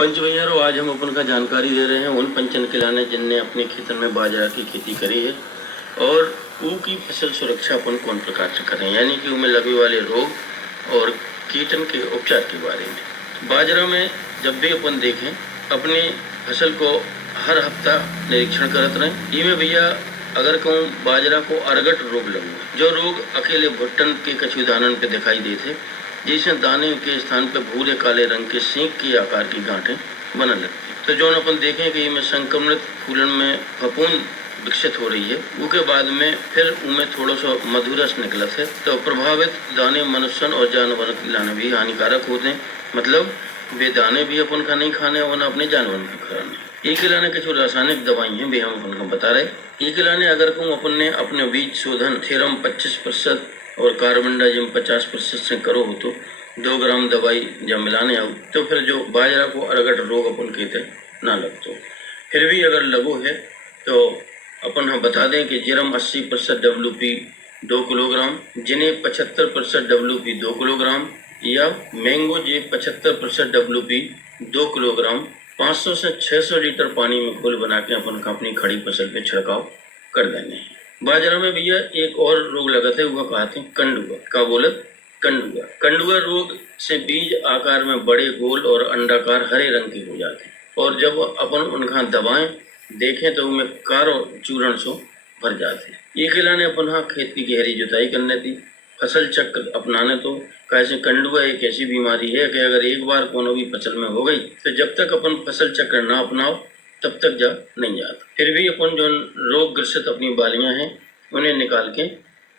पंच भैयारो, आज हम अपन का जानकारी दे रहे हैं उन पंचन खिलाने जिनने अपने खेतन में बाजरा की खेती करी है और ऊ की फसल सुरक्षा अपन कौन प्रकार से करें, यानी कि उनमें लगने वाले रोग और कीटन के उपचार के बारे में। बाजरा में जब भी अपन देखें अपनी फसल को हर हफ्ता निरीक्षण करते रहें। इनमें भैया अगर कहूँ बाजरा को अरगट रोग लगू, जो रोग अकेले भुट्टन के कछु दानन पे दिखाई देते, जिसमें दाने के स्थान पर भूरे काले रंग के सींग के आकार की गांठें बनने लगती। तो जो अपन देखें कि इनमें संक्रमित फूलन में फफूंद विकसित हो रही है, उसके बाद में फिर उनमें थोड़ा सा मधुरस निकलत है। तो प्रभावित दाने मनुष्य और जानवर के लाने भी हानिकारक होते हैं, मतलब वे दाने भी अपन का नहीं खाने और अपने जानवर को खाने। एक लाने के जो रासायनिक दवाई हैं वे हम अपन को बता रहे। एक लाने अगर कहूँ अपन ने अपने बीज शोधन थेरम 25% और कार्बनडाजिम 50% से करो हो तो 2 ग्राम दवाई जब मिलाने आओ तो फिर जो बाजरा को अरगट रोग अपन कहते ना लगतो। फिर भी अगर लगो है तो अपन हम बता दें कि जिरम 80% WP 2 किलोग्राम, जिन्हें 75% WP 2 किलोग्राम या मैंगो जे 75% WP 2 किलोग्राम 500 से 600 लीटर पानी में घोल बना के अपन अपनी खड़ी फसल पे छिड़काव कर देंगे। बाजरा में भैया एक और रोग लगा था, वो कहते हैं कंडुआ। का बोलत कंडुआ। कंडुआ रोग से बीज आकार में बड़े, गोल और अंडाकार हरे रंग के हो जाते हैं और जब अपन उनका दबाएं देखें तो उनमें कारो चूर्ण सो भर जाते हैं। ये खिलाने अपन हाँ खेत की गहरी जुताई करने थी, फसल चक्र अपनाने तो कैसे कंडुआ एक ऐसी बीमारी है कि अगर एक बार कोनो भी फसल में हो गई तो जब तक अपन फसल चक्र ना अपनाओ तब तक जा नहीं जाता। फिर भी अपन जो रोग ग्रसित अपनी बालियां हैं उन्हें निकाल के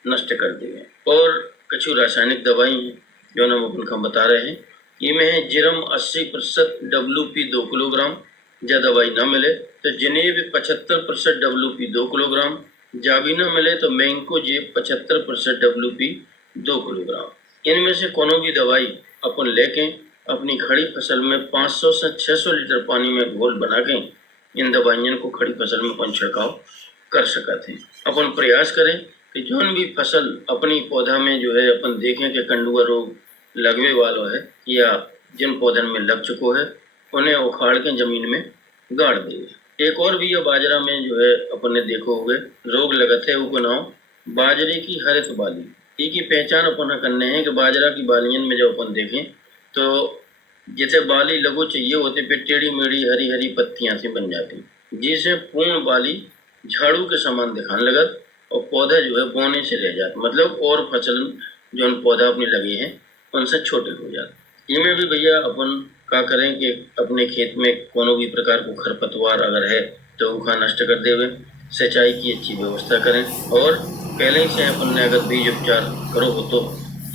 नष्ट कर दिए। और कुछ रासायनिक दवाई हैं जो हम अपन को बता रहे हैं। इनमें है जिरम 80% WP 2 किलोग्राम, जब दवाई ना मिले तो जिनेब 75% WP 2 किलोग्राम, जा भी ना मिले तो मैंको जे 75% WP 2 किलोग्राम। इनमें से कोनो भी दवाई अपन लेके अपनी खड़ी फसल में 500 से 600 लीटर पानी में घोल बना के इन दवाइयों को खड़ी फसल में अपन छिड़काव कर सकते हैं। अपन प्रयास करें कि जो भी फसल अपनी पौधा में जो है अपन देखें कि कंडुआ रोग लगने वाला है या जिन पौधन में लग चुको है उन्हें उखाड़ के जमीन में गाड़ देंगे। एक और भी ये बाजरा में जो है अपन ने देखो होगे रोग लगत है, वो नाम बाजरे की हरित बाली। की पहचान अपन करने हैं कि बाजरा की बालियन में जब अपन देखें तो जैसे बाली लगो चाहिए होते पे टेढ़ी मेढ़ी हरी हरी पत्तियां से बन जाती, जिसे पूर्ण बाली झाड़ू के समान दिखाने लगत और पौधा जो है बोने से रह जाता, मतलब और फसल जो पौधा अपने लगे हैं उनसे छोटे हो जाते। इनमें भी भैया अपन क्या करें कि अपने खेत में कोनो भी प्रकार को खरपतवार अगर है तो उसका नष्ट कर देवे, सिंचाई की अच्छी व्यवस्था करें और पहले से अपन ने अगर बीज उपचार करो हो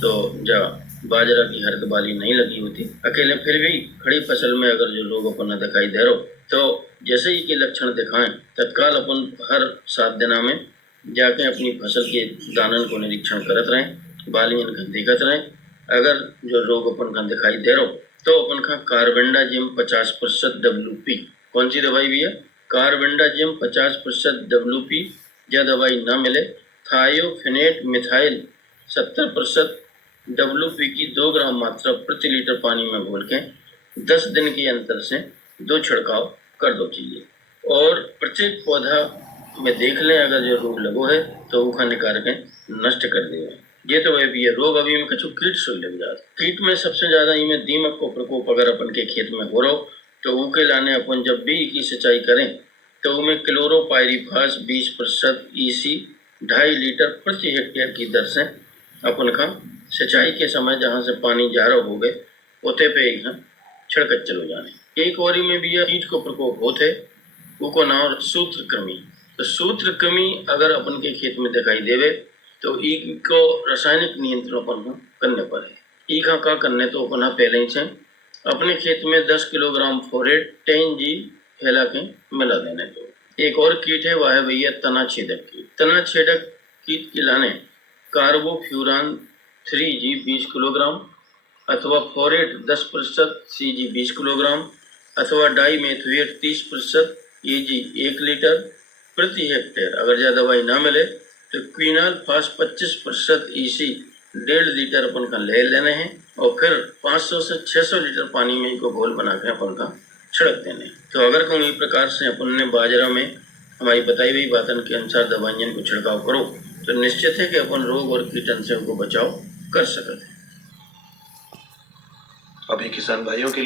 तो जा बाजरा की हरित बाली नहीं लगी होती अकेले। फिर भी खड़ी फसल में अगर जो लोग अपन दिखाई दे रहो तो जैसे ही के लक्षण दिखाएं तत्काल अपन हर 7 दिना में जाके अपनी फसल के दानन को निरीक्षण करते रहें, बाली इनका देखते रहें। अगर जो रोग अपन का दिखाई दे रहो तो अपन का कार्बेंडाजिम 50% WP, कौन सी दवाई भी है कार्बेंडाजिम 50% WP, यह दवाई ना मिले थायोफिनेट मिथाइल 70% WP की 2 ग्राम मात्रा प्रति लीटर पानी में घोल के 10 दिन के अंतर से 2 छिड़काव कर दो चाहिए। और प्रत्येक पौधा में देख लें अगर जो रोग लगो है तो उखा निकाल के नष्ट कर देंगे। ये तो वह भी है रोग अभी में कुछ कीट सोई लग जाता। कीट में सबसे ज्यादा इनमें दीमक को प्रकोप अगर अपन के खेत में हो रहा हो तो उके लाने अपन जब भी की सिंचाई करें तो उनमें क्लोरोपाइरिफास 20% EC 2.5 लीटर प्रति हेक्टेयर की दर से अपन का सिंचाई के समय जहाँ से पानी जा रहा हो गए उते पे छिड़कत चलो जाने। एक और में भी कीट को प्रकोप होते उको नाम सूत्रकृमि। तो सूत्रकृमि अगर अपन के खेत में दिखाई देवे तो इको रासायनिक नियंत्रण अपन करने पड़े। इका का करने तो अपन पहले ही से अपने खेत में 10 किलोग्राम फोरेट 10G फैला के मिला देने। तो एक और कीट है वह है भैया तना छेदक कीट। तना छेदक कीट के लाने कार्बोफ्यूरान 3G 20 किलोग्राम अथवा फोरेट 10% CG 20 किलोग्राम अथवा डाईमेथोएट 30% EG 1 लीटर प्रति हेक्टेयर। अगर ज्यादा दवाई ना मिले तो क्विनाल फास 25% EC 1.5 लीटर अपन का ले लेने हैं और फिर 500 से 600 लीटर पानी में इनको घोल बना के अपन का छिड़क देने। तो अगर कहूँ इस प्रकार से अपन ने बाजरा में हमारी बताई हुई बातन के अनुसार दवाइयन को छिड़काव करो तो निश्चित है कि अपन रोग और कीटन से उनको बचाव कर सकते हैं। अभी किसान भाइयों के